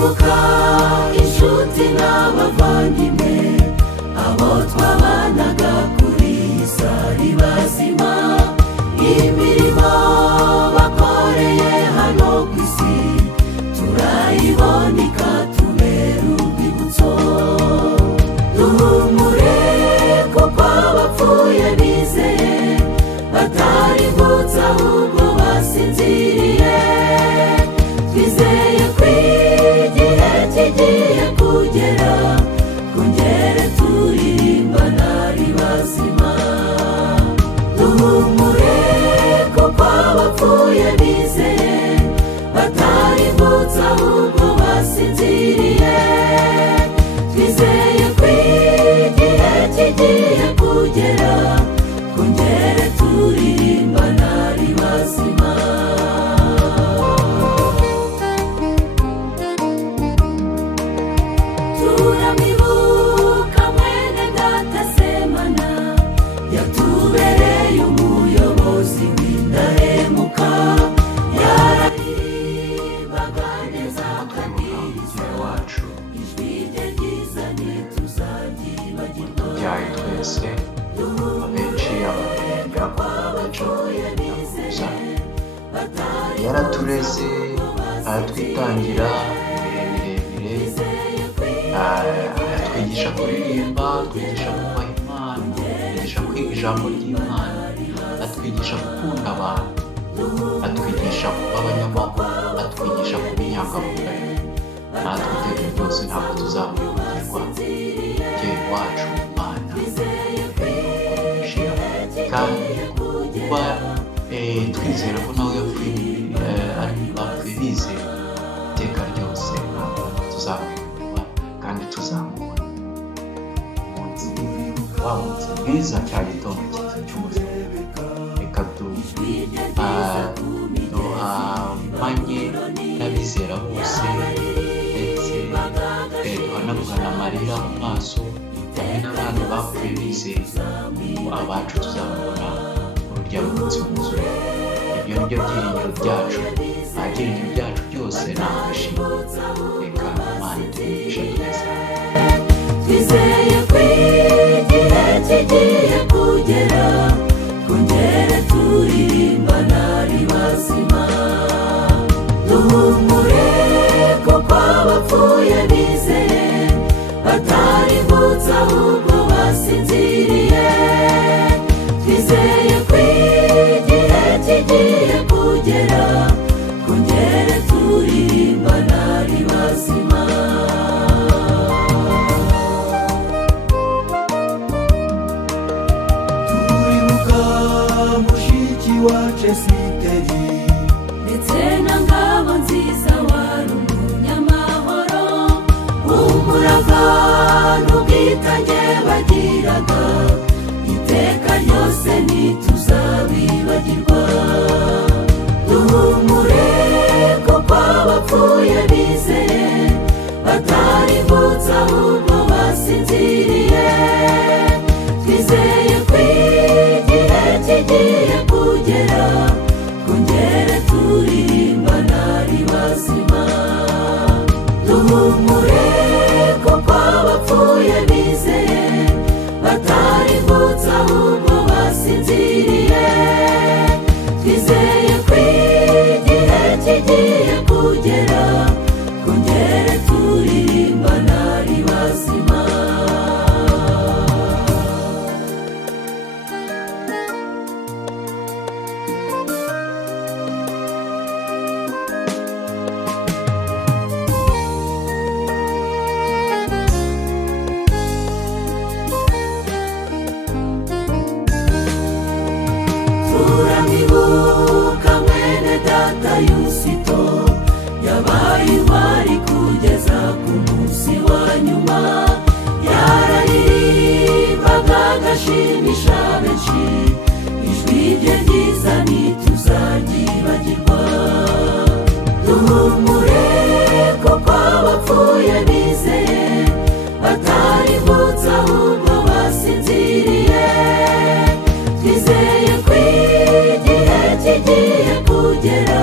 turibuka inshuti n'abavandimwe, abo twabanaga kuri iyi sari bazima, imirimo bakoreye hano ku isi turayibona ikatubera urwibutso. Duhumure kuko abapfuye bizeye batarimbutse ahubwo basinziriye, twizeye ko igihe kigiye kugera kongere turirimbana ari bazima. Duhumure kuko abapfuye bizeye batarimbutse ahubwo basinziriye, twizeye ko igihe kigiye kugera kongere turirimbana ari bazima. Turamwibuka mwene data Semana, yatubereye umuyobozi w'indahemuka, yararirimbaga neza akabwiriza, ijwi rye ryiza ntituzaryibagirwa. Byaye twese abenshi ababirya abapfuye nyamuza, yaratureze aratwitangira ibihe birebire, atwigisha kuririmba, atwigisha kubaha Imana, atwigisha kwiga ijambo ry'Imana, atwigisha gukunda abantu, atwigisha kuba abanyamahoro, atwigisha kuba inyangamugayo. Natwe iteka ryose ntabwo tuzamwibagirwa mubyeyi wacu Imana ishira, kandi kuba twizera ko nawe yapfuye bizera, iteka ryose ntabwo tuzamwibagirwa kandi tuzamubona umunsi mwiza, cya gitondo cyiza cy'ubuzima. Reka duhamanye n'abizera bose, ndetse duhanagurana amarira mu maso, hamwe n'abandi bapfuye bizeye abacu tuzabona urujya munsi wuzuye. Ibyo ni byo byiringiro byacu, nta byiringiro byacu byose ni amashimwe. Reka Imana itugishe twese. Twizeye ko igihe kigiye kugera kongere turirimbana ari bazima. Duhumure kuko abapfuye bizeye batarimbutse ahubwo basinziriye, twizeye ko igihe kigiye kugera kongere turirimbana ari bazima. Turibuka mushiki wacu Esiteri, ndetse na Ngabonziza wari umunyamahoro, umurava n'ubwitange bagiraga, iteka ryose ntituzabibagirwa. Duhumure kuko abapfuye bizeye batarimbutse ahubwo basinziriye, twizeye ko igihe kigiye kugera kongere turirimbana ari bazima. Duhumure kuko abapfuye bizeye batarimbutse ahubwo basinziriye, twizeye ko igihe kigiye kugera kongere turirimbana ari bazima. Turamwibuka mwene data Yusito, yabaye intwari kugeza ku munsi wa nyuma, yararirimbaga agashimisha benshi, ijwi rye ryiza ntituzaryibagirwa. Duhumure kuko abapfuye bizeye batarimbutse ahubwo basinziriye, twizeye ko igihe kigiye kugera